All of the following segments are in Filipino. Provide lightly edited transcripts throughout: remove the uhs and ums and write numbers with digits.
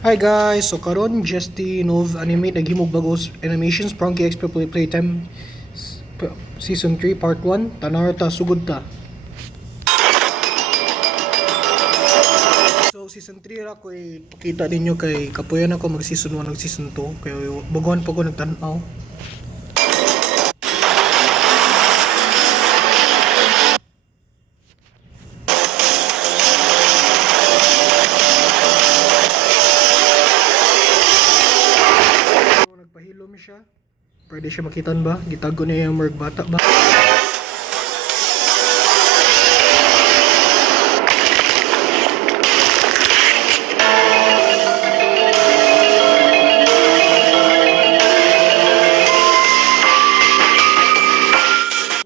Hi guys, so karon just the nov anime naghimog bagos animations Prongky Expo Playtime Season 3 Part 1 Tanara ta sugod ta. So Season 3 ra ko'y pakita ninyo kay kapuyan ako mag Season 1 ug Season 2 kay baguhan pa ko nagtan-aw. So nagpahilo mi siya. Pwede siya makitan ba? Gitago niya yung merg bata ba?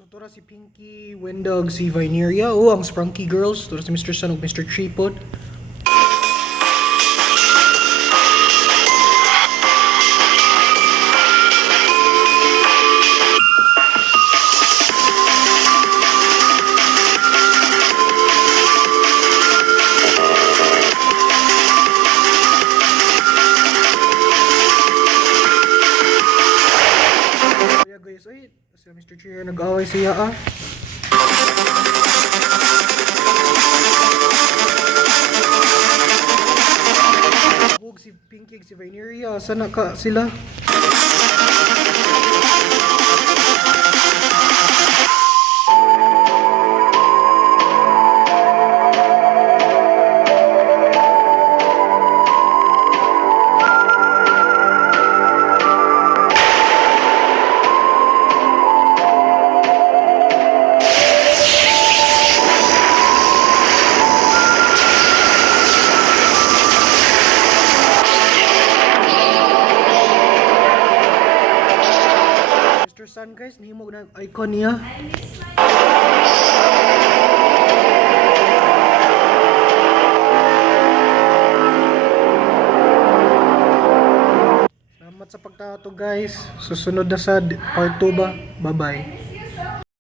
Tura si Pinky, Wendog, si Vineria. Oh, ang Sprunky Girls. Tura si Mr. Sun ug Mr. Tripod. Kaya guys, ay, si Mr. Cheer nag-away siya ah. Huwag si Pinky ug si Vineria. Sana ka sila? Mr. Sun guys, nihimo na icon niya. Salamat sa pagtato guys. Susunod na sa part 2 ba? Bye bye.